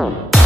Boom.